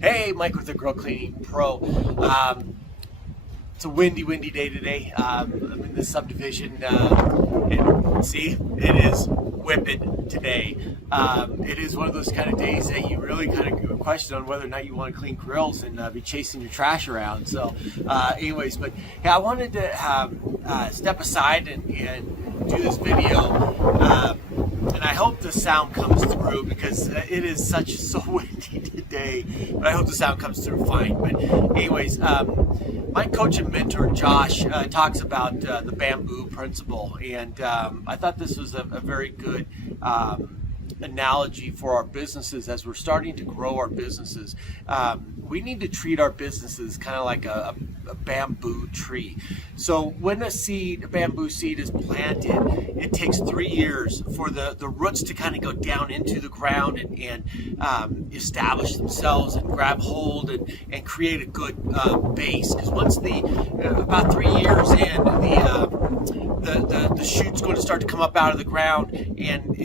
Hey, Mike with the Grill Cleaning Pro. It's a windy day today. I'm in the subdivision. See, it is whipping today. It is one of those kind of days that you really kind of question on whether or not you want to clean grills and be chasing your trash around. So, anyways, but yeah, I wanted to step aside and do this video. And I hope the sound comes through because it is so windy today. But I hope the sound comes through fine. But anyways, my coach and mentor Josh talks about the bamboo principle, and I thought this was a very good analogy for our businesses as we're starting to grow our businesses. We need to treat our businesses kind of like a bamboo tree. So when a bamboo seed is planted, it takes 3 years for the roots to kind of go down into the ground and establish themselves and grab hold and create a good base. Because once about 3 years in, the shoot's going to start to come up out of the ground, and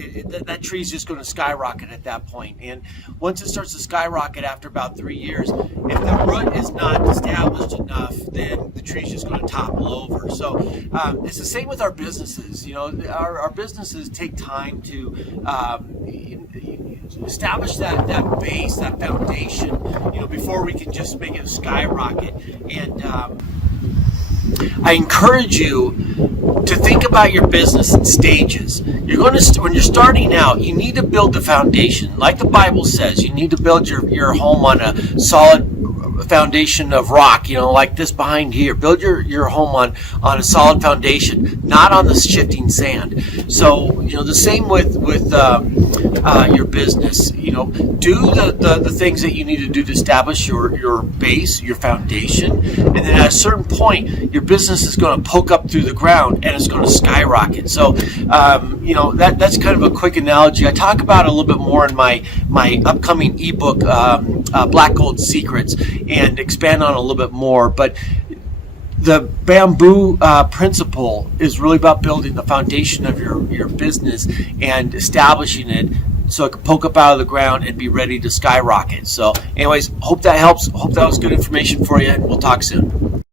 that tree's just going to skyrocket at that point. And once it starts to skyrocket after about 3 years, if the root is not established enough, then the tree's just going to topple over. So it's the same with our businesses. You know, our businesses take time to establish that base, that foundation, you know, before we can just make it skyrocket. And I encourage you to think about your business in stages. When you're starting out, you need to build the foundation. Like the Bible says, you need to build your home on a solid foundation of rock, you know, like this behind here. Build your home on a solid foundation, not on the shifting sand. So, you know, the same with your business. You know, do the things that you need to do to establish your base, your foundation, and then at a certain point, your business is going to poke up through the ground and it's going to skyrocket. So, you know, that's kind of a quick analogy. I talk about it a little bit more in my upcoming ebook, Black Gold Secrets, and expand on it a little bit more. But the bamboo principle is really about building the foundation of your business and establishing it so it can poke up out of the ground and be ready to skyrocket. So anyways, hope that helps. Hope that was good information for you, and we'll talk soon.